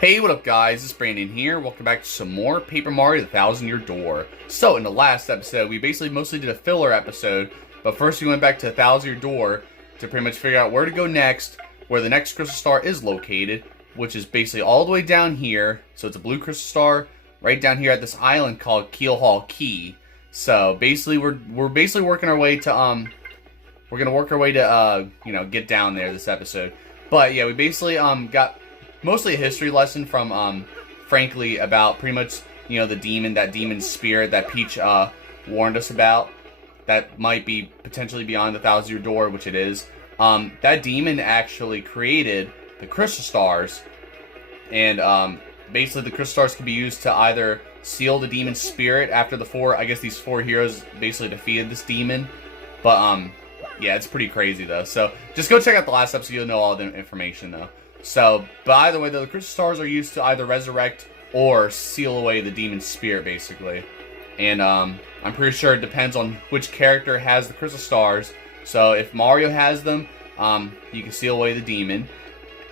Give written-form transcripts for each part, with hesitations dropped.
Hey, what up guys, it's Brandon here. Welcome back to some more Paper Mario The 1,000-Year Door. So, in the last episode, we basically mostly did a filler episode, but first we went back to the 1,000-Year Door to pretty much figure out where to go next, where the next crystal star is located, which is basically all the way down here. So it's a blue crystal star right down here at this island called Keelhaul Key. So basically we're basically working our way to we're gonna work our way to get down there this episode. But yeah, we basically got mostly a history lesson from frankly about pretty much the demon spirit that Peach warned us about that might be potentially beyond the 1,000-Year Door, which it is. That demon actually created the crystal stars, and basically the crystal stars can be used to either seal the demon spirit after these four heroes basically defeated this demon. But yeah, it's pretty crazy though. So just go check out the last episode, you'll know all the information though. So, but either way though, the crystal stars are used to either resurrect or seal away the demon spirit basically. And I'm pretty sure it depends on which character has the crystal stars. So if Mario has them, you can seal away the demon.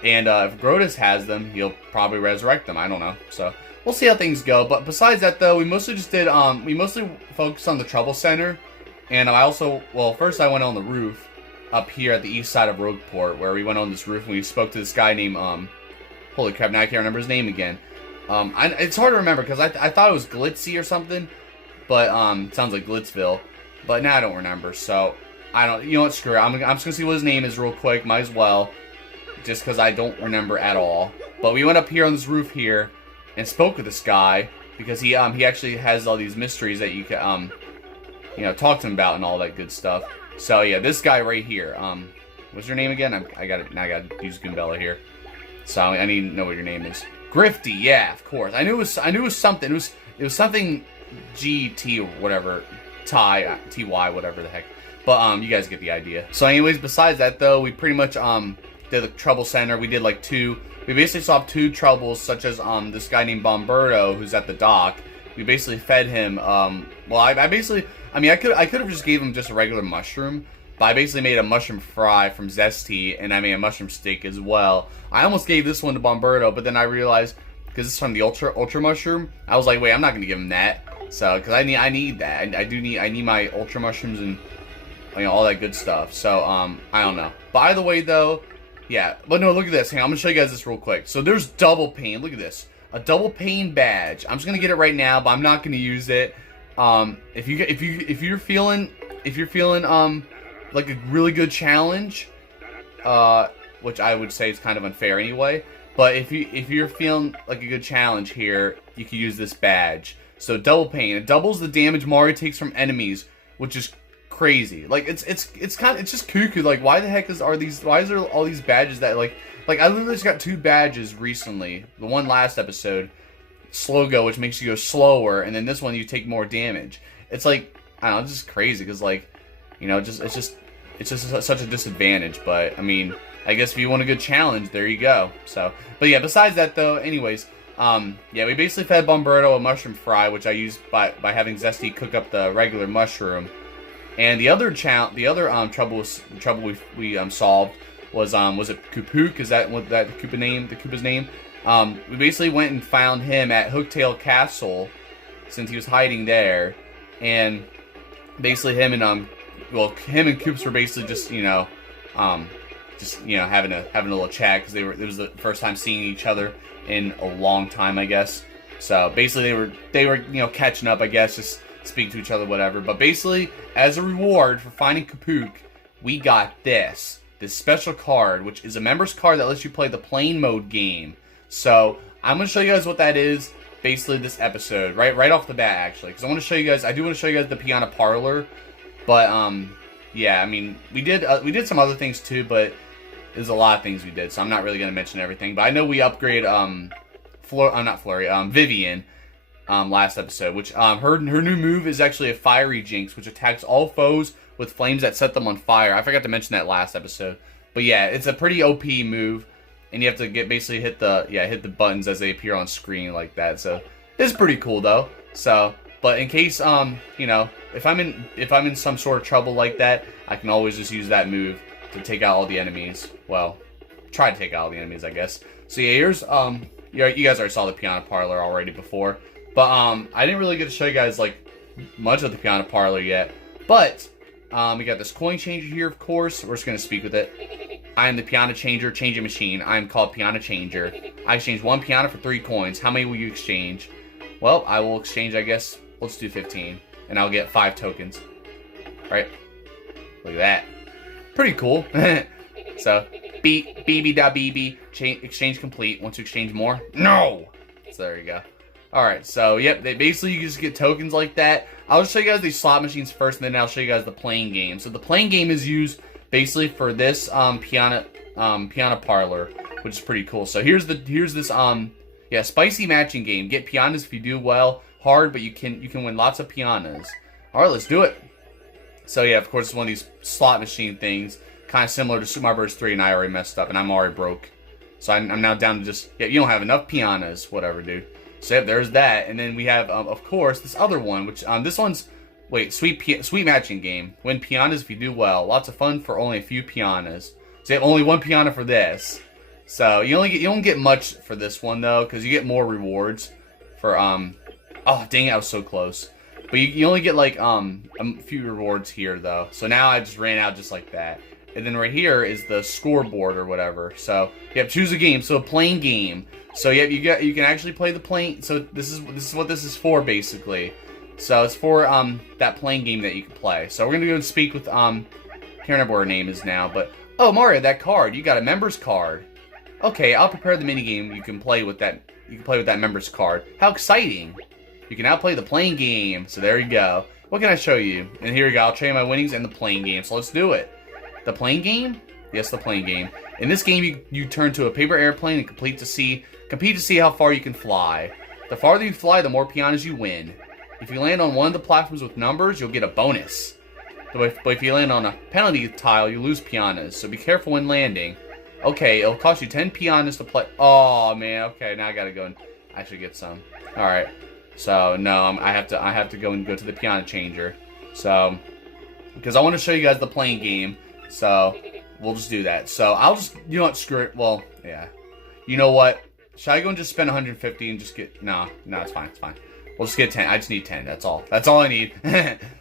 And if Grotus has them, he'll probably resurrect them. I don't know. So we'll see how things go. But besides that though, we mostly just did, we mostly focused on the Trouble Center. And first I went on the roof up here at the east side of Rogueport, where we went on this roof and we spoke to this guy named, holy crap, now I can't remember his name again. It's hard to remember because I thought it was Glitzy or something, but it sounds like Glitzville. But now I don't remember, so I don't, you know what, screw it. I'm just gonna see what his name is real quick, might as well, just because I don't remember at all. But we went up here on this roof here and spoke with this guy because he actually has all these mysteries that you can talk to him about and all that good stuff. So yeah, this guy right here. What's your name again? I got to use Goombella here. So I need to know what your name is. Grifty, yeah, of course. I knew it was something. It was something GT or whatever, TY, whatever the heck. But you guys get the idea. So anyways, besides that though, we pretty much did the Trouble Center. We did like we basically solved two troubles, such as this guy named Bomberto who's at the dock. We basically fed him I could have just gave him just a regular mushroom, but I basically made a mushroom fry from Zesty, and I made a mushroom steak as well. I almost gave this one to Bomberto, but then I realized, because it's from the Ultra Mushroom, I was like, wait, I'm not going to give him that. So, because I need that. I need my Ultra Mushrooms and all that good stuff. So, I don't know. But either way, though, yeah. But no, look at this. Hang on, I'm going to show you guys this real quick. So, there's double pane. Look at this. A double pane badge. I'm just going to get it right now, but I'm not going to use it. If you're feeling like a really good challenge, which I would say is kind of unfair anyway, but if you're feeling like a good challenge here, you can use this badge. So double pane, it doubles the damage Mario takes from enemies, which is crazy. Like it's just cuckoo. Like why is there all these badges that like I literally just got 2 badges recently. The one last episode, slow go, which makes you go slower, and then this one you take more damage. It's like, I don't know, it's just crazy because it's just such a disadvantage. But I mean, I guess if you want a good challenge, there you go. So, but yeah, besides that though, anyways, yeah, we basically fed Bomberto a mushroom fry, which I used by having Zesty cook up the regular mushroom. And the other trouble we solved was it Koopook? Is that what that Koopa's name? We basically went and found him at Hooktail Castle, since he was hiding there, and basically him and Koops were basically just having a little chat because it was the first time seeing each other in a long time, I guess. So basically they were catching up, I guess, just speaking to each other, whatever. But basically, as a reward for finding Koopook, we got this special card, which is a member's card that lets you play the plain mode game. So I'm going to show you guys what that is basically this episode, right off the bat actually, because I do want to show you guys the Pianta Parlor. But yeah, I mean, we did some other things too, but there's a lot of things we did, so I'm not really going to mention everything. But I know we upgrade Vivian last episode, which her new move is actually a Fiery Jinx, which attacks all foes with flames that set them on fire. I forgot to mention that last episode. But yeah, it's a pretty OP move. And you have to basically hit the buttons as they appear on screen like that. So it's pretty cool though. So, but in case if I'm in some sort of trouble like that, I can always just use that move to take out all the enemies. Well, try to take out all the enemies, I guess. So yeah, you guys already saw the Pianta Parlor already before. But I didn't really get to show you guys like much of the Pianta Parlor yet. But we got this coin changer here, of course. We're just gonna speak with it. I am the Pianta changer, changing machine. I am called Pianta Changer. I exchange 1 Pianta for 3 coins. How many will you exchange? Well, I will exchange, I guess, let's do 15. And I'll get 5 tokens. Right? Look at that. Pretty cool. So, exchange complete. Want to exchange more? No! So there you go. Alright, so yep, basically you just get tokens like that. I'll just show you guys these slot machines first, and then I'll show you guys the playing game. So the playing game is used basically for this Pianta Parlor, which is pretty cool. So here's this spicy matching game. Get pianas if you do well. Hard, but you can win lots of pianas. Alright, let's do it. So yeah, of course it's one of these slot machine things. Kind of similar to Super Mario Bros. 3, and I already messed up, and I'm already broke. So I'm now down to just, yeah, you don't have enough pianas, whatever, dude. So yep, there's that. And then we have, of course, this other one, which, this one's, wait, sweet matching game. Win pianas if you do well. Lots of fun for only a few pianas. So you have only 1 piana for this. So you don't get much for this one, though, because you get more rewards for, oh, dang it, I was so close. But you only get, like, a few rewards here, though. So now I just ran out just like that. And then right here is the scoreboard or whatever. So yep, choose a game. So a playing game. So yep, you can actually play the playing. So this is what this is for basically. So it's for that playing game that you can play. So we're gonna go and speak with can't remember what her name is now, but oh Mario, that card, you got a member's card. Okay, I'll prepare the mini game. You can play with that. You can play with that member's card. How exciting! You can now play the playing game. So there you go. What can I show you? And here you go. I'll show you my winnings and the playing game. So let's do it. The playing game? Yes, the playing game. In this game, you turn to a paper airplane and compete to see how far you can fly. The farther you fly, the more pianas you win. If you land on one of the platforms with numbers, you'll get a bonus. But if you land on a penalty tile, you lose pianas. So be careful when landing. Okay, it'll cost you 10 pianas to play. Oh man, okay, now I gotta go and actually get some. All right. So no, I have to go to the Pianta changer. So because I want to show you guys the playing game. So, we'll just do that. So, I'll just, you know what, screw it. Well, yeah. You know what? Should I go and just spend 150 and just get, no, it's fine, it's fine. We'll just get 10. I just need 10, that's all. That's all I need.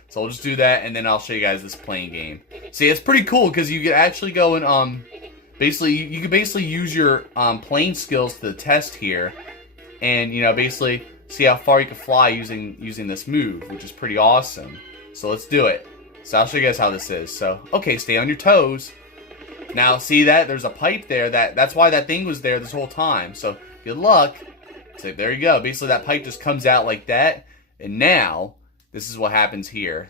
So, we'll just do that, and then I'll show you guys this playing game. See, it's pretty cool, because you can actually go and, basically, you can basically use your, playing skills to the test here. And, you know, basically, see how far you can fly using this move, which is pretty awesome. So, let's do it. So I'll show you guys how this is. So, okay, stay on your toes. Now, see that? There's a pipe there. That's why that thing was there this whole time. So, good luck. So, there you go. Basically, that pipe just comes out like that. And now, this is what happens here.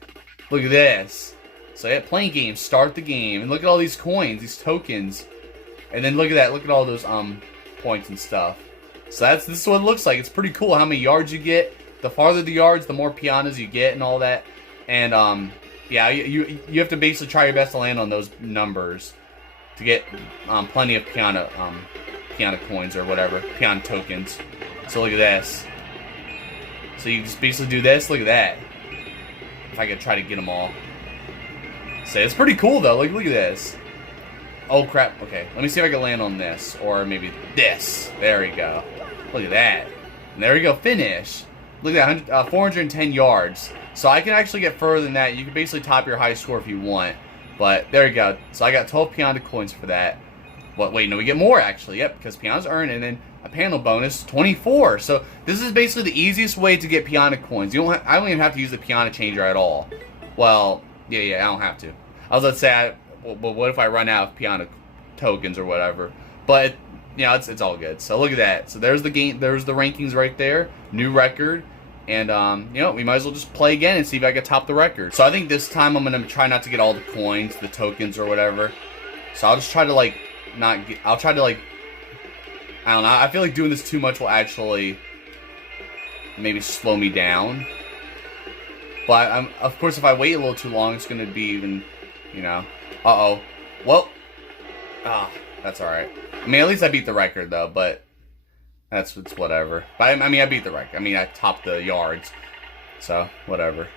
Look at this. So, yeah, playing games. Start the game. And look at all these coins, these tokens. And then look at that. Look at all those points and stuff. So, this is what it looks like. It's pretty cool how many yards you get. The farther the yards, the more pianas you get and all that. And, yeah, you have to basically try your best to land on those numbers to get plenty of piana coins or whatever, piana tokens. So look at this. So you just basically do this. Look at that. If I could try to get them all. So it's pretty cool though. Look at this. Oh crap. Okay, let me see if I can land on this or maybe this. There we go. Look at that. And there we go. Finish. Look at that. 410 yards. So I can actually get further than that. You can basically top your high score if you want. But there you go. So I got 12 Pianta coins for that. But wait, no, we get more actually. Yep, because Pianas earn and then a panel bonus, 24. So this is basically the easiest way to get Pianta coins. I don't even have to use the Pianta changer at all. Well, yeah, I don't have to. I was about to say, well, what if I run out of Pianta tokens or whatever? But you know, it's all good. So look at that. So there's the game. There's the rankings right there. New record. And, you know, we might as well just play again and see if I can top the record. So I think this time I'm going to try not to get all the coins, the tokens or whatever. So I'll just try to, like, I'll try to, like, I don't know. I feel like doing this too much will actually maybe slow me down. But, of course, if I wait a little too long, it's going to be even, you know. Uh-oh. Well. That's alright. I mean, at least I beat the record, though, but it's whatever. But I mean, I beat the record. I mean, I topped the yards. So, whatever.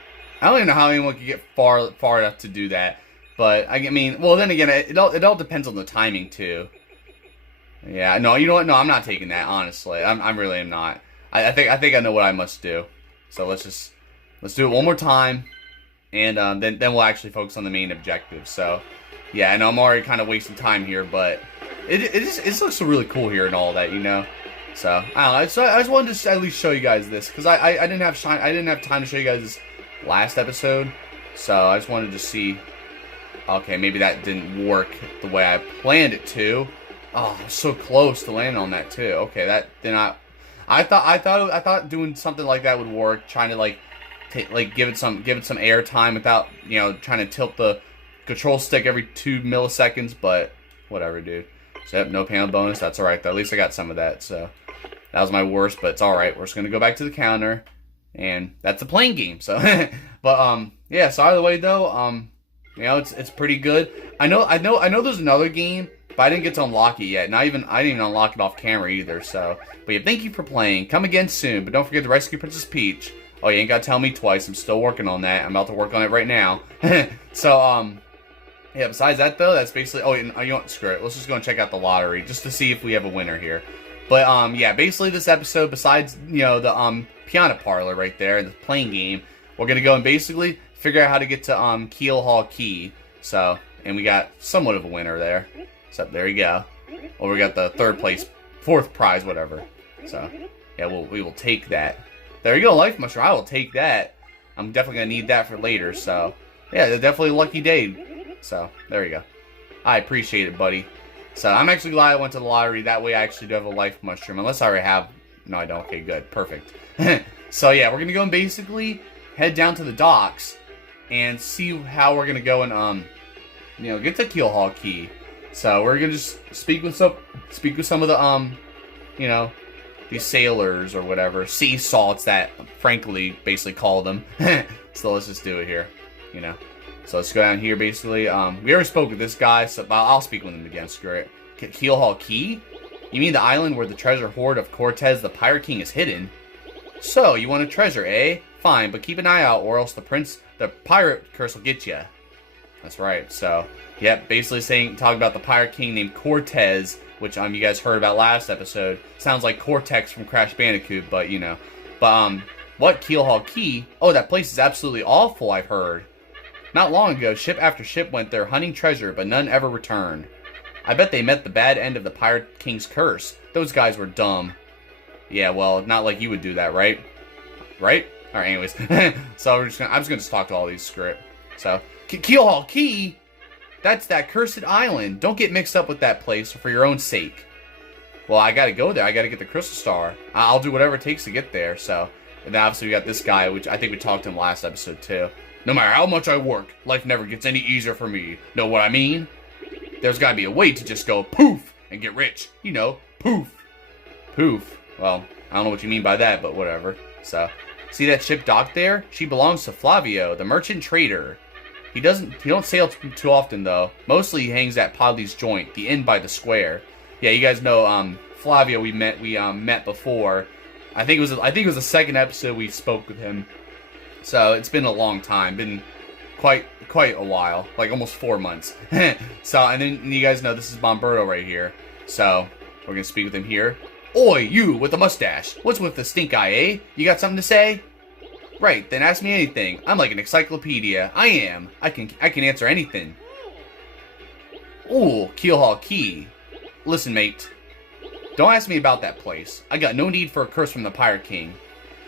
I don't even know how anyone could get far enough to do that. But, I mean, well, then again, it all depends on the timing, too. Yeah, no, you know what? No, I'm not taking that, honestly. I'm really am not. I think I know what I must do. So let's do it one more time, and then we'll actually focus on the main objective. So, yeah, I know I'm already kind of wasting time here, but it looks really cool here and all that, you know. So I don't know. So I just wanted to at least show you guys this because I didn't have time to show you guys this last episode. So I just wanted to see. Okay, maybe that didn't work the way I planned it to. Oh, I was so close to landing on that too. Okay, that did not. I thought doing something like that would work. Trying to give it some air time without trying to tilt the control stick every 2 milliseconds. But whatever, dude. So yep, no panel bonus. That's all right though. At least I got some of that. So that was my worst, but it's all right. We're just gonna go back to the counter, and that's a playing game. So, but yeah. So either way though, it's pretty good. I know. There's another game. But I didn't get to unlock it yet. I didn't even unlock it off camera either. So, but yeah, thank you for playing. Come again soon. But don't forget to rescue Princess Peach. Oh, you ain't gotta tell me twice. I'm still working on that. I'm about to work on it right now. So, yeah. Besides that though, that's basically. Oh, and you know what? Screw it. Let's just go and check out the lottery just to see if we have a winner here. But yeah. Basically, this episode, besides the Pianta Parlor right there, the playing game, we're gonna go and basically figure out how to get to Keelhaul Key. So, and we got somewhat of a winner there. So there you go. Well, we got the fourth prize, whatever. So yeah, we will take that. There you go, life mushroom. I will take that. I'm definitely gonna need that for later. So yeah, definitely a lucky day. So there you go. I appreciate it, buddy. So I'm actually glad I went to the lottery. That way I actually do have a life mushroom. Unless I already have. No, I don't. Okay, good, perfect. So yeah, we're gonna go and basically head down to the docks and see how we're gonna go and get the Keelhaul Key. So we're gonna just speak with some of the these sailors or whatever, sea salts that frankly basically call them. So let's just do it here, So let's go down here. Basically, we already spoke with this guy, so I'll speak with him again. Screw it. Keelhaul Key? You mean the island where the treasure hoard of Cortez the Pirate King is hidden? So you want a treasure, eh? Fine, but keep an eye out, or else the pirate curse will get you. That's right. So, yep, basically talking about the pirate king named Cortez, which you guys heard about last episode. Sounds like Cortex from Crash Bandicoot, but But what Keelhaul Key? Oh, that place is absolutely awful, I've heard. Not long ago, ship after ship went there hunting treasure, but none ever returned. I bet they met the bad end of the pirate king's curse. Those guys were dumb. Yeah, well, not like you would do that, right? Right? Alright, anyways. So I'm just gonna talk to all these script. So Keelhaul Key? That's that cursed island. Don't get mixed up with that place for your own sake. Well, I gotta go there. I gotta get the crystal star. I'll do whatever it takes to get there. So, and then obviously we got this guy, which I think we talked to him last episode too. No matter how much I work, life never gets any easier for me. Know what I mean? There's gotta be a way to just go poof and get rich. Poof. Poof. Well, I don't know what you mean by that, but whatever. So, see that ship docked there? She belongs to Flavio, the merchant trader. He don't sail too often though. Mostly he hangs at Podley's joint, the inn by the square. Yeah, you guys know Flavio we met before. I think it was the second episode we spoke with him. So it's been a long time, been quite a while, like almost 4 months. So and then you guys know this is Bomberto right here. So we're gonna speak with him here. Oi, you with the mustache. What's with the stink eye, eh? You got something to say? Right, then ask me anything. I'm like an encyclopedia. I am. I can answer anything. Ooh, Keelhaul Key. Listen, mate. Don't ask me about that place. I got no need for a curse from the Pirate King.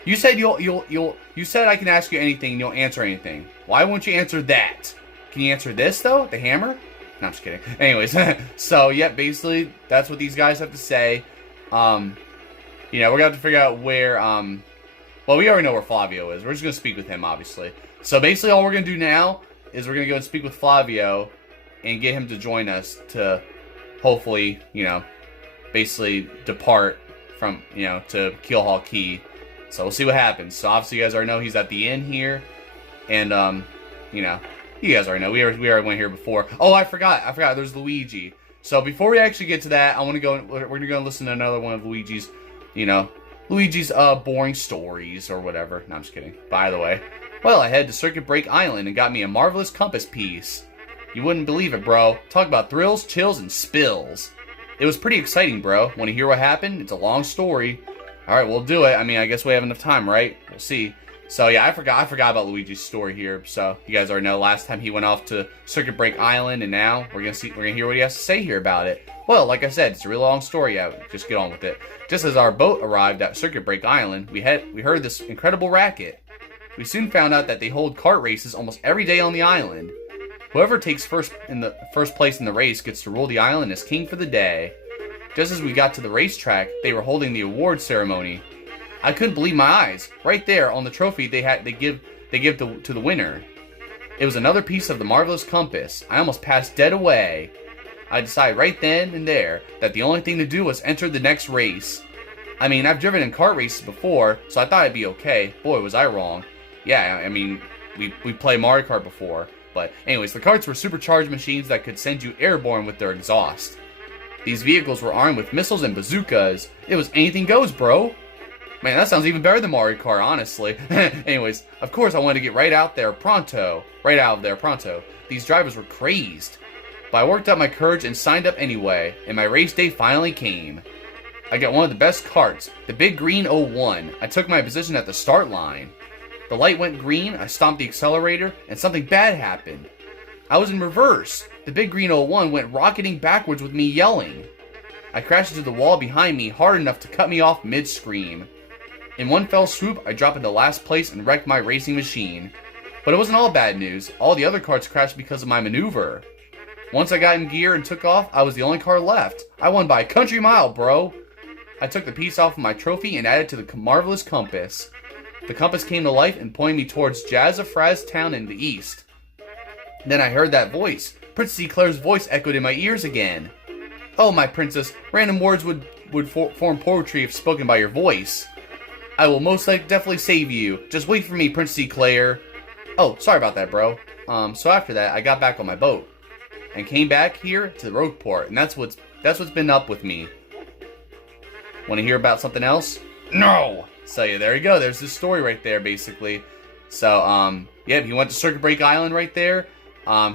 You said you said I can ask you anything and you'll answer anything. Why won't you answer that? Can you answer this though? The hammer? No, I'm just kidding. Anyways, so yeah, basically that's what these guys have to say. We're gonna have to figure out where well, we already know where Flavio is. We're just going to speak with him, obviously. So basically all we're going to do now is we're going to go and speak with Flavio and get him to join us to hopefully, basically depart from, to Keelhaul Key. So we'll see what happens. So obviously you guys already know he's at the inn here. And, you guys already know. We already went here before. Oh, I forgot. There's Luigi. So before we actually get to that, we're going to go and listen to another one of Luigi's, Luigi's boring stories or whatever. No, I'm just kidding. By the way. Well, I headed to Circuit Break Island and got me a marvelous compass piece. You wouldn't believe it, bro. Talk about thrills, chills, and spills. It was pretty exciting, bro. Want to hear what happened? It's a long story. Alright, we'll do it. I mean, I guess we have enough time, right? We'll see. So yeah, I forgot about Luigi's story here. So you guys already know last time he went off to Circuit Break Island, and now we're gonna hear what he has to say here about it. Well, like I said, it's a real long story. Yeah, just get on with it. Just as our boat arrived at Circuit Break Island, we heard this incredible racket. We soon found out that they hold kart races almost every day on the island. Whoever takes first place in the race gets to rule the island as king for the day. Just as we got to the racetrack, they were holding the award ceremony. I couldn't believe my eyes. Right there on the trophy they give to the winner. It was another piece of the marvelous compass. I almost passed dead away. I decided right then and there that the only thing to do was enter the next race. I mean, I've driven in kart races before, so I thought I'd be okay. Boy, was I wrong. Yeah, I mean, we played Mario Kart before. But anyways, the karts were supercharged machines that could send you airborne with their exhaust. These vehicles were armed with missiles and bazookas. It was anything goes, bro. Man, that sounds even better than Mario Kart, honestly. Anyways, of course I wanted to get right out of there pronto. These drivers were crazed. But I worked up my courage and signed up anyway, and my race day finally came. I got one of the best karts, the big green 01. I took my position at the start line. The light went green, I stomped the accelerator, and something bad happened. I was in reverse. The big green 01 went rocketing backwards with me yelling. I crashed into the wall behind me hard enough to cut me off mid-scream. In one fell swoop, I dropped into last place and wrecked my racing machine. But it wasn't all bad news. All the other karts crashed because of my maneuver. Once I got in gear and took off, I was the only car left. I won by a country mile, bro. I took the piece off of my trophy and added to the marvelous compass. The compass came to life and pointed me towards Jazzafraz Town in the east. Then I heard that voice. Princess Eclair's voice echoed in my ears again. Oh, my princess, random words would form poetry if spoken by your voice. I will most likely definitely save you. Just wait for me, Princess Eclair. Oh, sorry about that, bro. So after that, I got back on my boat and came back here to the Rogueport, and that's what's been up with me. Want to hear about something else? No. So yeah, there you go. There's this story right there, basically. So yeah, he went to Circuit Break Island right there.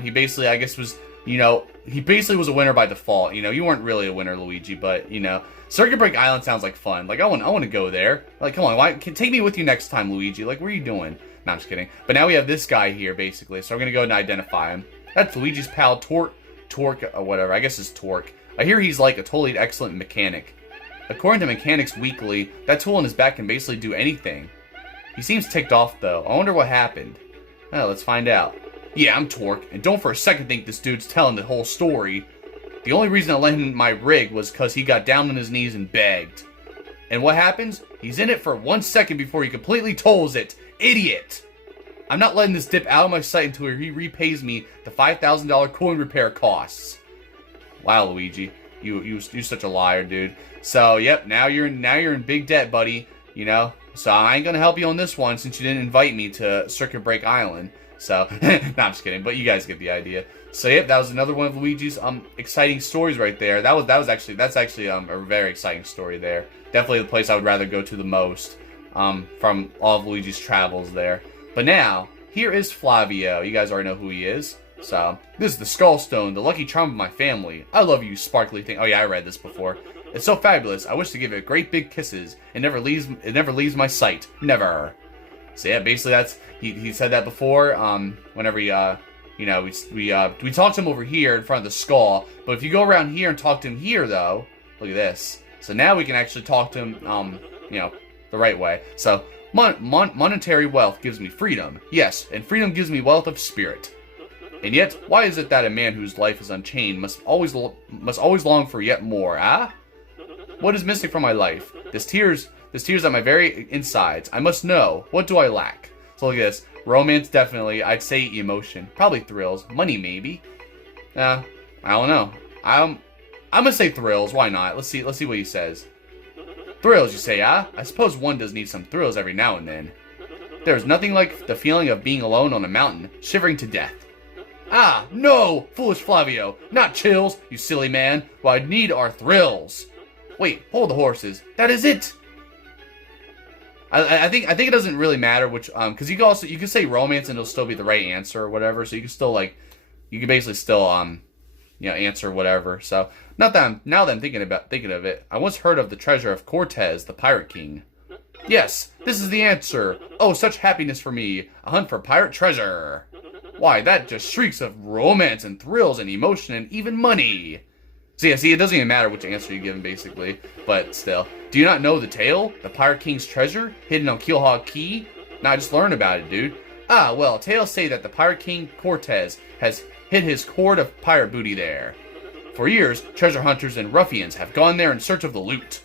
He basically, I guess, was, he basically was a winner by default. You weren't really a winner, Luigi, but Circuit Break Island sounds like fun. Like I want to go there. Like, come on, take me with you next time, Luigi. Like, what are you doing? No, I'm just kidding. But now we have this guy here, basically. So I'm gonna go ahead and identify him. That's Luigi's pal, Torque, or whatever. I guess it's Torque. I hear he's like a totally excellent mechanic. According to Mechanics Weekly, that tool in his back can basically do anything. He seems ticked off, though. I wonder what happened. Well, let's find out. Yeah, I'm Torque, and don't for a second think this dude's telling the whole story. The only reason I let him in my rig was because he got down on his knees and begged. And what happens? He's in it for 1 second before he completely tolls it. Idiot! I'm not letting this dip out of my sight until he repays me the $5,000 coin repair costs. Wow, Luigi. You're such a liar, dude. So, yep, now you're in big debt, buddy. So I ain't gonna help you on this one since you didn't invite me to Circuit Break Island. So, no, I'm just kidding, but you guys get the idea. So, yep, that was another one of Luigi's exciting stories right there. That's actually a very exciting story there. Definitely the place I would rather go to the most from all of Luigi's travels there. But now, here is Flavio. You guys already know who he is. So, this is the Skull Stone, the lucky charm of my family. I love you, sparkly thing. Oh yeah, I read this before. It's so fabulous. I wish to give it great big kisses. It never leaves my sight. Never. So yeah, basically that's he said that before. Whenever we talked to him over here in front of the skull. But if you go around here and talk to him here, though, look at this. So now we can actually talk to him, the right way. So monetary wealth gives me freedom. Yes, and freedom gives me wealth of spirit. And yet, why is it that a man whose life is unchained must always long for yet more, ah? What is missing from my life? This tears at my very insides. I must know. What do I lack? So look at this. Romance, definitely. I'd say emotion. Probably thrills. Money, maybe. I don't know. I'm gonna say thrills. Why not? Let's see what he says. Thrills, you say, ah? I suppose one does need some thrills every now and then. There's nothing like the feeling of being alone on a mountain, shivering to death. Ah, no! Foolish Flavio! Not chills, you silly man! What I need are thrills! Wait, hold the horses. That is it! I think it doesn't really matter which, because you can say romance and it'll still be the right answer or whatever, so you can still, you can basically still, answer whatever, so. Now that I'm thinking of it, I once heard of the treasure of Cortez, the Pirate King. Yes, this is the answer. Oh, such happiness for me. A hunt for pirate treasure. Why, that just shrieks of romance and thrills and emotion and even money. See, it doesn't even matter which answer you give him, basically. But still. Do you not know the tale? The Pirate King's treasure? Hidden on Keelhaul Key? Nah, I just learned about it, dude. Ah, well, tales say that the Pirate King Cortez has hid his hoard of pirate booty there. For years, treasure hunters and ruffians have gone there in search of the loot.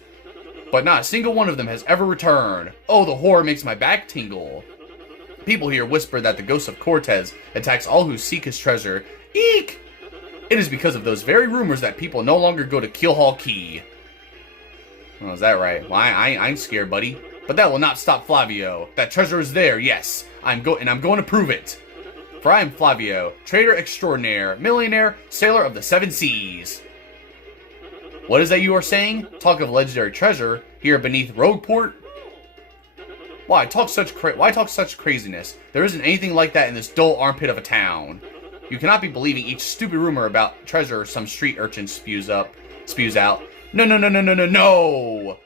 But not a single one of them has ever returned. Oh, the horror makes my back tingle. People here whisper that the ghost of Cortez attacks all who seek his treasure. Eek! It is because of those very rumors that people no longer go to Keelhaul Key. Oh, is that right? Well, I ain't scared, buddy. But that will not stop Flavio. That treasure is there, yes. I'm going to prove it. For I am Flavio, trader extraordinaire, millionaire, sailor of the seven seas. What is that you are saying? Talk of legendary treasure here beneath Rogueport? Why talk such craziness? There isn't anything like that in this dull armpit of a town. You cannot be believing each stupid rumor about treasure some street urchin spews out. No!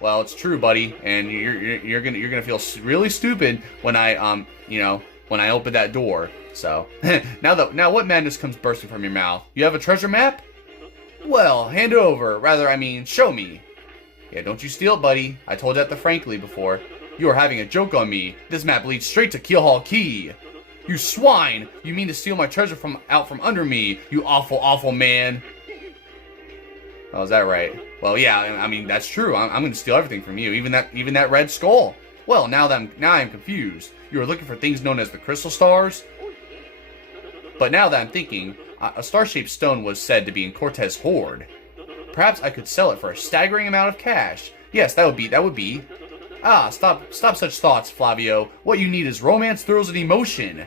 Well, it's true, buddy, and you're gonna feel really stupid when I when I open that door. So now what madness comes bursting from your mouth? You have a treasure map? Well, hand it over. Rather, I mean, show me. Yeah, don't you steal it, buddy. I told you that frankly before. You are having a joke on me. This map leads straight to Keelhaul Key. You swine! You mean to steal my treasure out from under me, you awful, awful man. Oh, is that right? Well, yeah, I mean, that's true. I'm going to steal everything from you, even that red skull. Well, now I am confused. You are looking for things known as the crystal stars? But now that I'm thinking, a star-shaped stone was said to be in Cortez's hoard. Perhaps I could sell it for a staggering amount of cash. Yes, that would be. Ah, stop such thoughts, Flavio. What you need is romance, thrills, and emotion.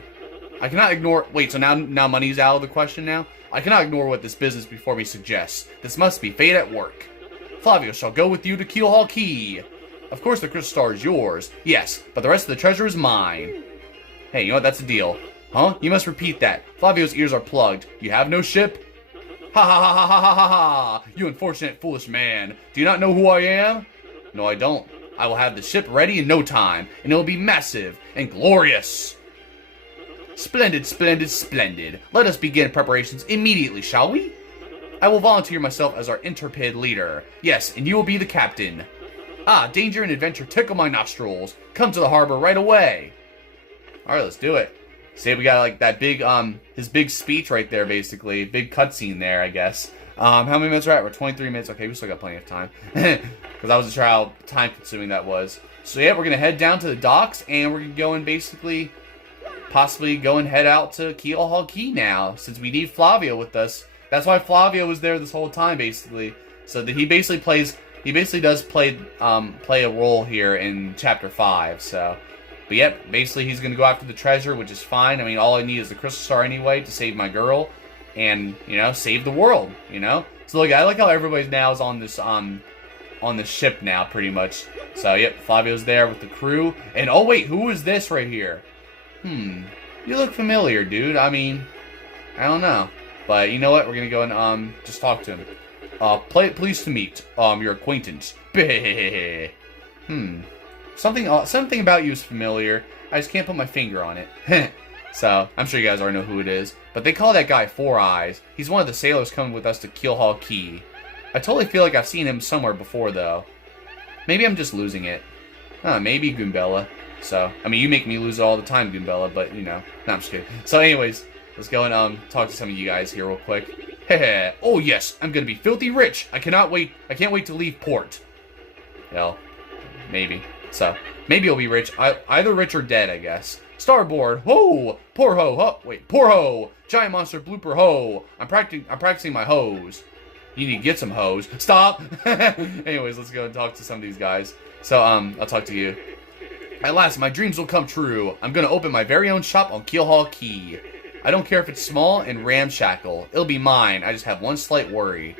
I cannot ignore... Wait, so now money's out of the question now? I cannot ignore what this business before me suggests. This must be fate at work. Flavio shall go with you to Keelhaul Key. Of course the crystal star is yours. Yes, but the rest of the treasure is mine. Hey, you know what? That's a deal. Huh? You must repeat that. Flavio's ears are plugged. You have no ship? Ha ha ha ha ha ha ha ha! You unfortunate foolish man. Do you not know who I am? No, I don't. I will have the ship ready in no time, and it will be massive and glorious. Splendid, splendid, splendid. Let us begin preparations immediately, shall we? I will volunteer myself as our intrepid leader. Yes, and you will be the captain. Ah, danger and adventure tickle my nostrils. Come to the harbor right away. Alright, let's do it. See, we got like that big, his big speech right there, basically. Big cutscene there, I guess. How many minutes are at? We're 23 minutes. Okay, we still got plenty of time. Because I wasn't sure how time consuming that was. So yeah, we're going to head down to the docks, and we're going to go and basically, possibly go and head out to Keelhaul Key now, since we need Flavio with us. That's why Flavio was there this whole time, basically. So that he basically does play a role here in Chapter 5, so... But yep, basically he's going to go after the treasure, which is fine. I mean, all I need is the crystal star anyway to save my girl. And, you know, save the world, you know? So look, I like how everybody now is on this ship now, pretty much. So, yep, Flavio's there with the crew. And, oh wait, who is this right here? You look familiar, dude. I mean, I don't know. But, you know what? We're going to go and, just talk to him. Pleased to meet, your acquaintance. Something about you is familiar. I just can't put my finger on it. So, I'm sure you guys already know who it is. But they call that guy Four Eyes. He's one of the sailors coming with us to Keelhaul Key. I totally feel like I've seen him somewhere before, though. Maybe I'm just losing it. Maybe Goombella. So, I mean, you make me lose it all the time, Goombella, but, you know. No, I'm just kidding. So, anyways, let's go and talk to some of you guys here real quick. Heh. Oh, yes, I'm gonna be filthy rich. I can't wait to leave port. Well, maybe. So, maybe he'll be rich. Either rich or dead, I guess. Starboard. Ho! Poor ho. Ho. Wait. Poor ho. Giant monster blooper ho. I'm practicing my hose. You need to get some hose. Stop! Anyways, let's go and talk to some of these guys. So, I'll talk to you. At last, my dreams will come true. I'm gonna open my very own shop on Keelhaul Key. I don't care if it's small and ramshackle. It'll be mine. I just have one slight worry.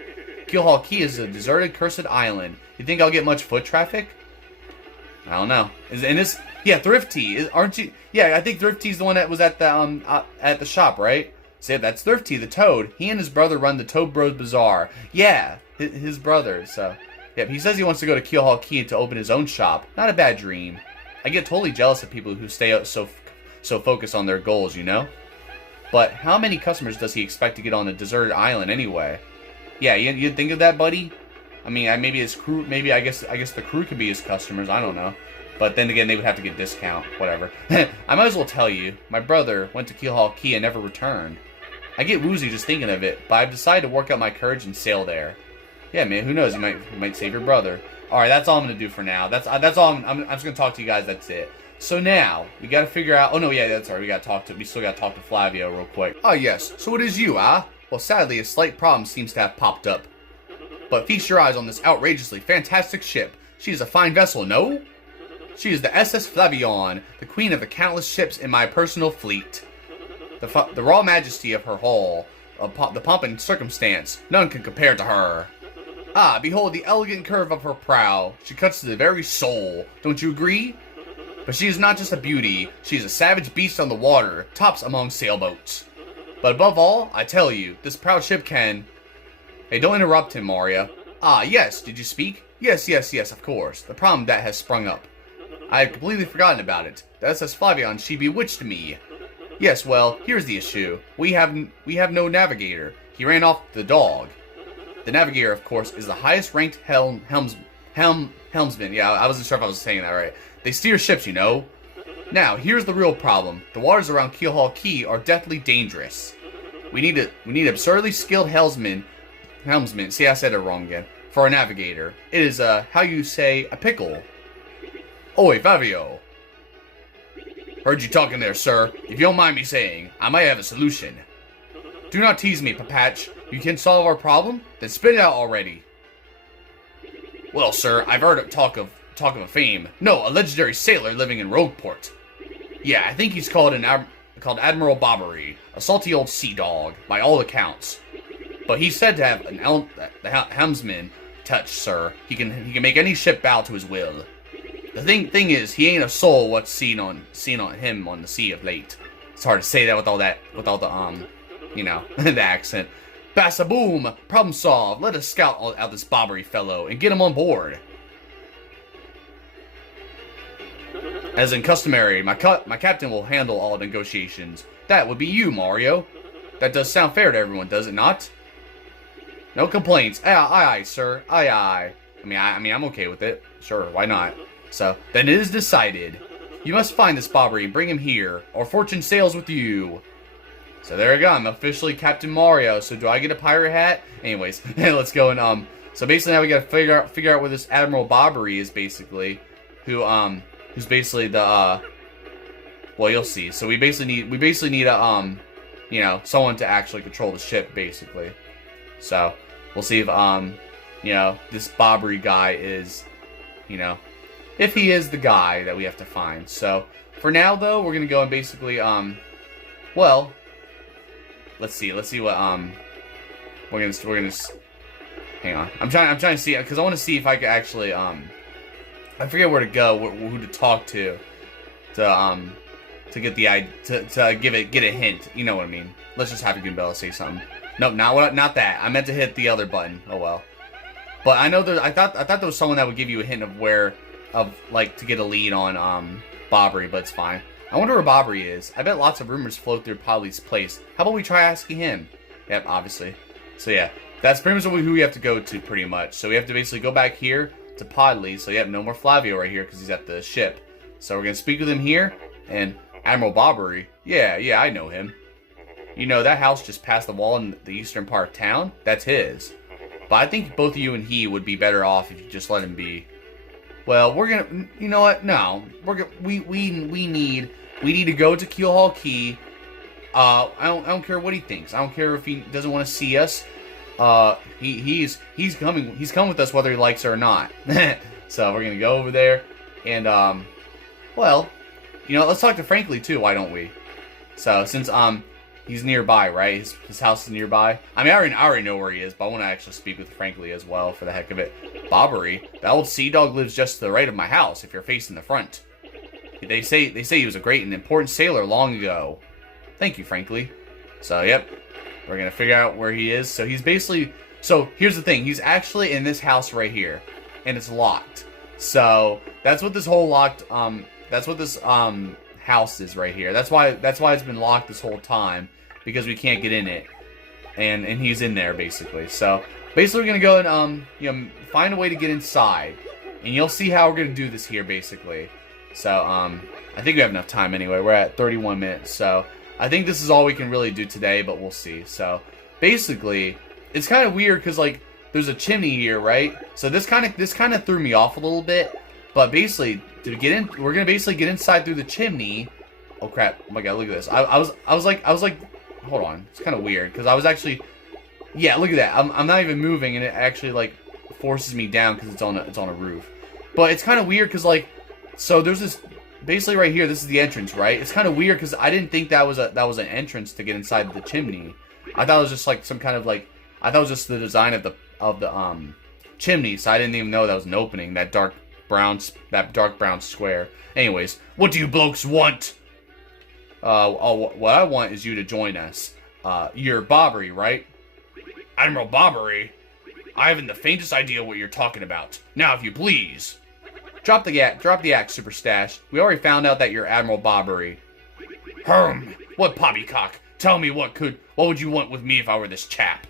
Keelhaul Key is a deserted, cursed island. You think I'll get much foot traffic? I don't know. Yeah, Thrifty. Aren't you? Yeah, I think Thrifty's the one that was at the shop, right? Say, that's Thrifty the Toad. He and his brother run the Toad Bros Bazaar. Yeah, his brother, so... Yep, he says he wants to go to Keelhaul Key to open his own shop. Not a bad dream. I get totally jealous of people who stay out so focused on their goals, you know? But how many customers does he expect to get on a deserted island anyway? Yeah, you'd think of that, buddy? I mean, maybe his crew, I guess the crew could be his customers, I don't know. But then again, they would have to get discount, whatever. I might as well tell you, my brother went to Keelhaul Key and never returned. I get woozy just thinking of it, but I've decided to work out my courage and sail there. Yeah, man, who knows? You might save your brother. All right, that's all I'm gonna do for now. That's all. I'm just gonna talk to you guys. That's it. So now we gotta figure out. Oh no, yeah, that's right. We still gotta talk to Flavio real quick. Ah, yes. So it is you, ah? Well, sadly, a slight problem seems to have popped up. But feast your eyes on this outrageously fantastic ship. She is a fine vessel, no? She is the SS Flavion, the queen of the countless ships in my personal fleet. The raw majesty of her hull, the pomp and circumstance, none can compare to her. Ah, behold the elegant curve of her prow. She cuts to the very soul. Don't you agree? But she is not just a beauty. She is a savage beast on the water, tops among sailboats. But above all, I tell you, this proud ship can... Hey, don't interrupt him, Mario. Ah, yes, did you speak? Yes, of course. The problem that has sprung up. I had completely forgotten about it. The SS Flavion, she bewitched me. Yes, well, here's the issue. We have no navigator. He ran off the dog. The navigator, of course, is the highest ranked helmsman. Yeah, I wasn't sure if I was saying that right. They steer ships, you know. Now, here's the real problem. The waters around Keelhaul Key are deathly dangerous. We need absurdly skilled helmsman. See, I said it wrong again. For a navigator. It is how you say, a pickle. Oi, Flavio. Heard you talking there, sir. If you don't mind me saying, I might have a solution. Do not tease me, Papatch. You can solve our problem? Then spit it out already. Well, sir, I've heard talk of a fame. No, a legendary sailor living in Rogueport. Yeah, I think he's called Admiral Bobbery, a salty old sea dog, by all accounts. But he's said to have the helmsman touch, sir. He can make any ship bow to his will. The thing is, he ain't a soul what's seen on him on the sea of late. It's hard to say that with all the you know, the accent. Bassa-boom! Problem solved. Let us scout out this Bobbery fellow and get him on board. As in customary, my captain will handle all negotiations. That would be you, Mario. That does sound fair to everyone, does it not? No complaints. Aye, sir. Aye. I mean, I'm okay with it. Sure, why not? So, then it is decided. You must find this Bobbery and bring him here, or fortune sails with you. So there we go, I'm officially Captain Mario. So do I get a pirate hat? Anyways, let's go and so basically now we gotta figure out where this Admiral Bobbery is basically. Who's basically the well, you'll see. So we basically need a you know, someone to actually control the ship basically. So we'll see if you know, this Bobbery guy is, you know, if he is the guy that we have to find. So for now though, we're gonna go and basically well, let's see what we're gonna hang on. I'm trying to see because I want to see if I could actually I forget where to go, who to talk to get the to get a hint. You know what I mean? Let's just have Goombella say something. No, not that. I meant to hit the other button. Oh well. But I know I thought there was someone that would give you a hint of like to get a lead on Bobbery, but it's fine. I wonder where Bobbery is. I bet lots of rumors float through Podley's place. How about we try asking him? Yep, obviously. So yeah, that's pretty much who we have to go to, pretty much. So we have to basically go back here to Podley. So yeah, no more Flavio right here because he's at the ship. So we're gonna speak with him here. And Admiral Bobbery, yeah, I know him. You know that house just past the wall in the eastern part of town? That's his. But I think both you and he would be better off if you just let him be. Well, we're gonna, you know what? No, we need to go to Keelhaul Key. I don't care what he thinks. I don't care if he doesn't want to see us. He's coming with us whether he likes it or not. So we're gonna go over there and well, you know, let's talk to Frankly too. Why don't we? So since he's nearby, right? His house is nearby. I mean, I already know where he is, but I want to actually speak with Frankly as well for the heck of it. Bobbery, the old sea dog lives just to the right of my house if you're facing the front. They say he was a great and important sailor long ago. Thank you, Frankly. So, yep. We're going to figure out where he is. So, he's basically... So, here's the thing. He's actually in this house right here. And it's locked. So, that's what this whole locked... That's what this, house is right here. That's why it's been locked this whole time. Because we can't get in it. And he's in there, basically. So, basically, we're going to go and, you know, find a way to get inside. And you'll see how we're going to do this here, basically. So, I think we have enough time anyway. We're at 31 minutes. So, I think this is all we can really do today, but we'll see. So, basically, it's kind of weird because, like, there's a chimney here, right? So, this kind of threw me off a little bit. But, basically, to get in, we're going to basically get inside through the chimney. Oh, crap. Oh, my God, look at this. I was like, hold on. It's kind of weird because I was actually... Yeah, look at that. I'm not even moving, and it actually, like, forces me down because it's on a roof. But it's kind of weird because, like, so there's this, basically right here, this is the entrance, right? It's kind of weird because I didn't think that was an entrance to get inside the chimney. I thought it was just, like, some kind of, like, I thought it was just the design of the chimney, so I didn't even know that was an opening, that dark brown square. Anyways, what do you blokes want? What I want is you to join us. You're Bobbery, right? Admiral Bobbery? I haven't the faintest idea what you're talking about. Now, if you please. Drop the axe, Super Stash. We already found out that you're Admiral Bobbery. What poppycock? Tell me what would you want with me if I were this chap?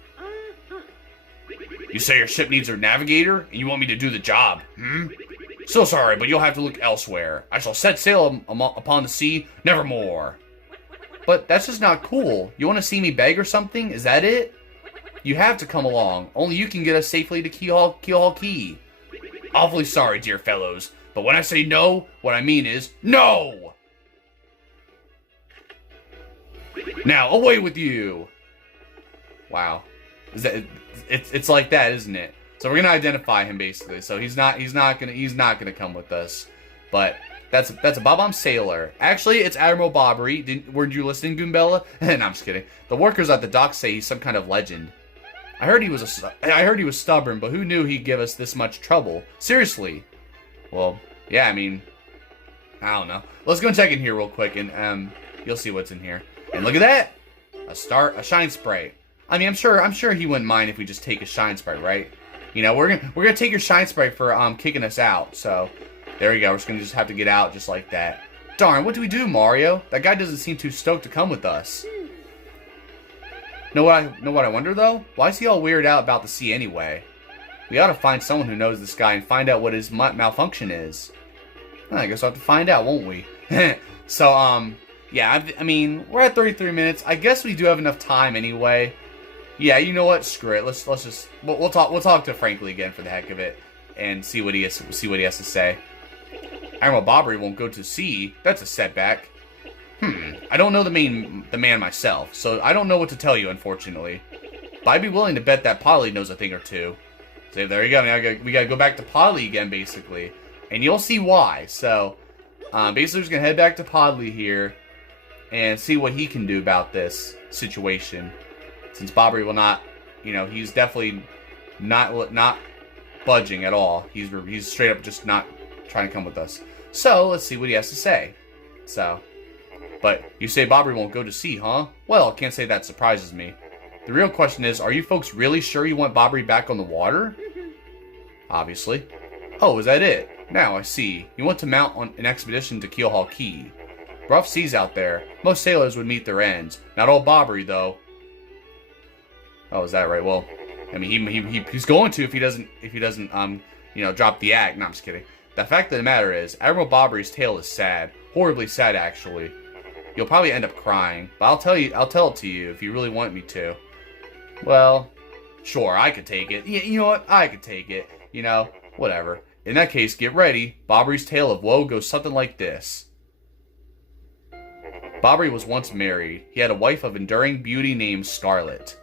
You say your ship needs a navigator, and you want me to do the job, So sorry, but you'll have to look elsewhere. I shall set sail upon the sea, nevermore. But that's just not cool. You want to see me beg or something? Is that it? You have to come along. Only you can get us safely to Keelhaul Key. Awfully sorry, dear fellows, but when I say no, what I mean is no! Now, away with you! Wow. It's like that, isn't it? So we're gonna identify him basically. So he's not gonna come with us. But that's a Bob-omb sailor. Actually, it's Admiral Bobbery. Weren't you listening, Goombella? No, I'm just kidding. The workers at the dock say he's some kind of legend. I heard he was stubborn, but who knew he'd give us this much trouble? Seriously. Well, yeah, I mean, I don't know. Let's go and check in here real quick, and you'll see what's in here. And look at that, a shine sprite. I mean, I'm sure he wouldn't mind if we just take a shine sprite, right? You know, we're gonna take your shine sprite for kicking us out. So there we go. We're just gonna have to get out just like that. Darn, what do we do, Mario? That guy doesn't seem too stoked to come with us. Know what I wonder, though? Why is he all weirded out about the sea anyway? We ought to find someone who knows this guy and find out what his malfunction is. I guess we'll have to find out, won't we? So, yeah, I mean, we're at 33 minutes. I guess we do have enough time anyway. Yeah, you know what? Screw it. Let's just we'll talk to Frankly again for the heck of it and see what he has to say. Admiral Bobbery won't go to sea. That's a setback. I don't know the man myself, so I don't know what to tell you, unfortunately. But I'd be willing to bet that Podley knows a thing or two. So there you go. Now we gotta go back to Podley again, basically, and you'll see why. So, basically, we're just gonna head back to Podley here and see what he can do about this situation. Since Bobbery will not, you know, he's definitely not budging at all. He's straight up just not trying to come with us. So let's see what he has to say. So. But you say Bobbery won't go to sea, huh? Well, I can't say that surprises me. The real question is, are you folks really sure you want Bobbery back on the water? Obviously. Oh, is that it? Now I see. You want to mount on an expedition to Keelhaul Key. Rough seas out there. Most sailors would meet their ends. Not all Bobbery, though. Oh, is that right? Well, I mean, he's going to if he doesn't, you know, drop the act. No, I'm just kidding. The fact of the matter is, Admiral Bobbery's tale is sad. Horribly sad, actually. You'll probably end up crying, but I'll tell it to you if you really want me to. Well, sure, I could take it. You know what? I could take it. You know, whatever. In that case, get ready. Bobbery's tale of woe goes something like this. Bobbery was once married. He had a wife of enduring beauty named Scarlet.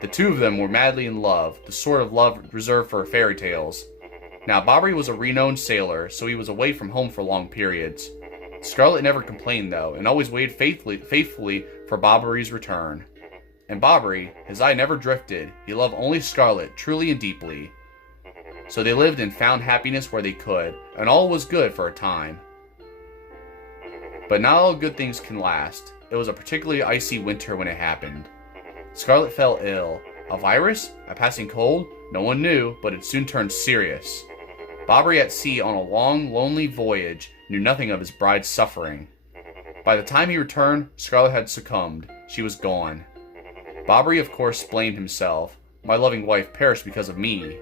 The two of them were madly in love, the sort of love reserved for fairy tales. Now, Bobbery was a renowned sailor, so he was away from home for long periods. Scarlet never complained, though, and always waited faithfully for Bobbery's return. And Bobbery, his eye never drifted. He loved only Scarlet, truly and deeply. So they lived and found happiness where they could, and all was good for a time. But not all good things can last. It was a particularly icy winter when it happened. Scarlet fell ill. A virus? A passing cold? No one knew, but it soon turned serious. Bobbery at sea on a long, lonely voyage knew nothing of his bride's suffering. By the time he returned, Scarlet had succumbed. She was gone. Bobbery, of course, blamed himself. My loving wife perished because of me.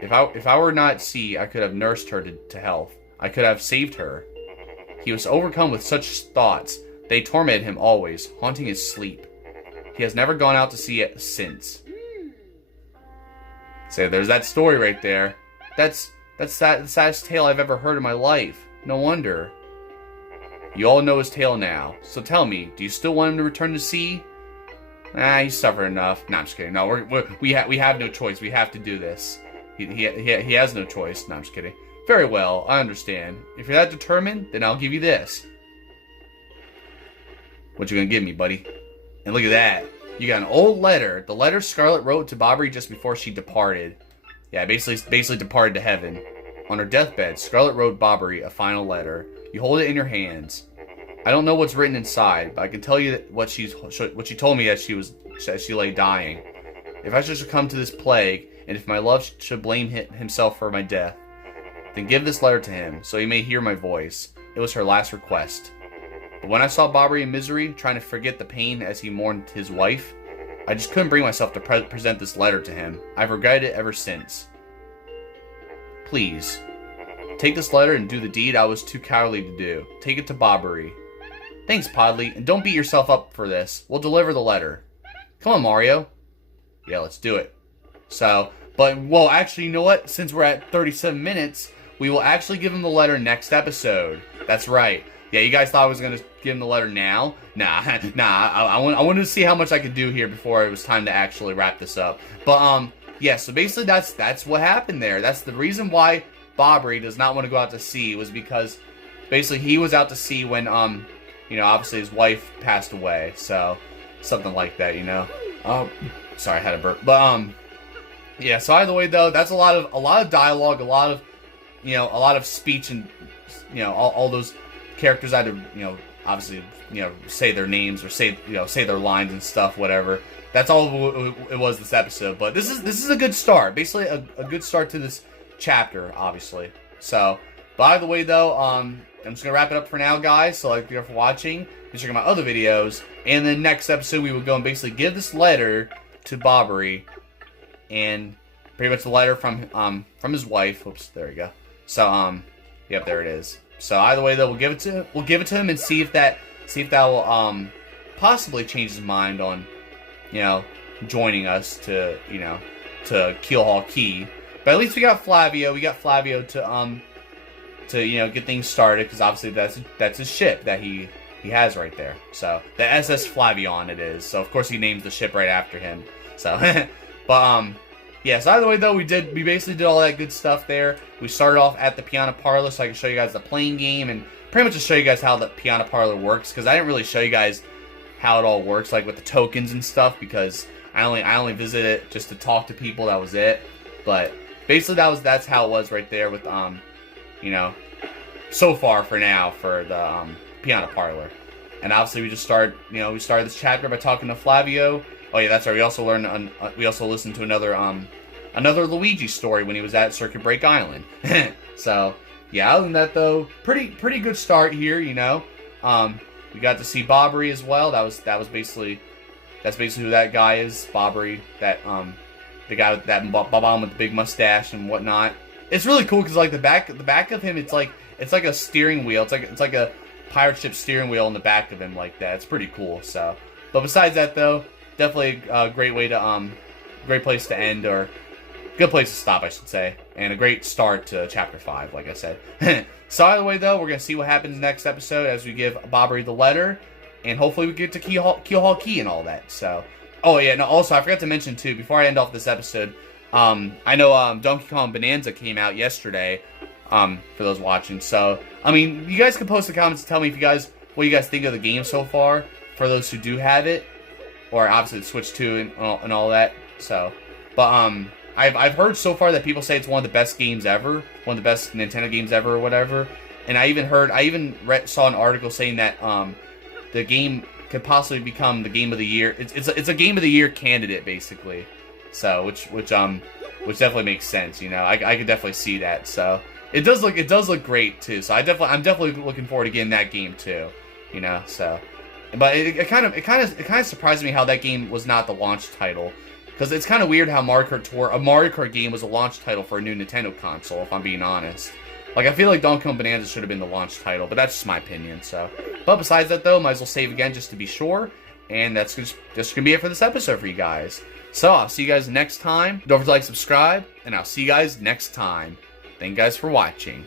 If I were not at sea, I could have nursed her to health. I could have saved her. He was overcome with such thoughts. They tormented him always, haunting his sleep. He has never gone out to sea since. So there's that story right there. That's the saddest tale I've ever heard in my life. No wonder. You all know his tale now. So tell me, do you still want him to return to sea? He's suffered enough. No, I'm just kidding. No, we have no choice. We have to do this. He has no choice. No, I'm just kidding. Very well, I understand. If you're that determined, then I'll give you this. What you gonna give me, buddy? And look at that. You got an old letter. The letter Scarlet wrote to Bobbery just before she departed. Yeah, basically departed to heaven. On her deathbed, Scarlet wrote Bobbery a final letter. You hold it in your hands. I don't know what's written inside, but I can tell you that what she told me as she lay dying. If I should succumb to this plague, and if my love should blame himself for my death, then give this letter to him, so he may hear my voice. It was her last request. But when I saw Bobbery in misery, trying to forget the pain as he mourned his wife, I just couldn't bring myself to present this letter to him. I've regretted it ever since. Please, take this letter and do the deed I was too cowardly to do. Take it to Bobbery. Thanks, Podley, and don't beat yourself up for this. We'll deliver the letter. Come on, Mario. Yeah, let's do it. Well, actually, you know what? Since we're at 37 minutes, we will actually give him the letter next episode. That's right. Yeah, you guys thought I was going to give him the letter now? Nah. I wanted to see how much I could do here before it was time to actually wrap this up. But, yeah, so basically that's what happened there. That's the reason why Bobbery does not want to go out to sea, was because basically he was out to sea when, obviously his wife passed away. So, something like that, Sorry, I had a burp. But, yeah, so either way, though, that's a lot of dialogue, a lot of speech, and, all those characters either, obviously, say their names or say their lines and stuff, whatever. That's all it was this episode. But this is a good start. Basically, a good start to this chapter, obviously. So, by the way, though, I'm just going to wrap it up for now, guys. So, thank you for watching. Be checking my other videos. And then next episode, we will go and basically give this letter to Bobbery. And pretty much the letter from his wife. Oops, there we go. So, yep, there it is. So either way, though, we'll give it to him and see if that will possibly change his mind on, joining us to Keelhaul Key. But at least we got Flavio. We got Flavio to get things started, because obviously that's his ship that he has right there. So the SS Flavion it is. So of course he names the ship right after him. So but yeah, so either way, though, we basically did all that good stuff there. We started off at the Pianta Parlor, so I can show you guys the playing game, and pretty much just show you guys how the Pianta Parlor works, because I didn't really show you guys how it all works, like with the tokens and stuff, because I only visited it just to talk to people. That was it. But basically, that's how it was right there with so far for now for the Pianta Parlor. And obviously, we just started this chapter by talking to Flavio. Oh yeah, that's right. We also listened to another Luigi story when he was at Circuit Break Island. So yeah, other than that, though, pretty good start here. We got to see Bobbery as well. That's basically who that guy is, Bobbery. That the guy with that bomb with the big mustache and whatnot. It's really cool because like the back of him, it's like a steering wheel. It's like a pirate ship steering wheel in the back of him like that. It's pretty cool. So, but besides that, though, definitely a great way to great place to end, or good place to stop, I should say, and a great start to chapter 5, like I said. So either way, though, we're gonna see what happens next episode as we give Bobbery the letter, and hopefully we get to Keelhaul Key and all that. So, oh yeah, no, also I forgot to mention too before I end off this episode. I know Donkey Kong Bonanza came out yesterday. For those watching, so I mean, you guys can post in the comments and tell me what you guys think of the game so far. For those who do have it, or obviously the Switch 2 and all that. So, but I've heard so far that people say it's one of the best games ever, one of the best Nintendo games ever, or whatever. And I even saw an article saying that the game could possibly become the game of the year. It's a game of the year candidate basically. So which definitely makes sense. You know, I could definitely see that. So it does look great too. So I'm definitely looking forward to getting that game too. You know, so. But it kind of surprised me how that game was not the launch title, because it's kind of weird how a Mario Kart game was a launch title for a new Nintendo console. If I'm being honest, like I feel like Donkey Kong Bonanza should have been the launch title, but that's just my opinion. So, but besides that though, might as well save again just to be sure. And that's just gonna be it for this episode for you guys. So I'll see you guys next time. Don't forget to like, subscribe, and I'll see you guys next time. Thank you guys for watching.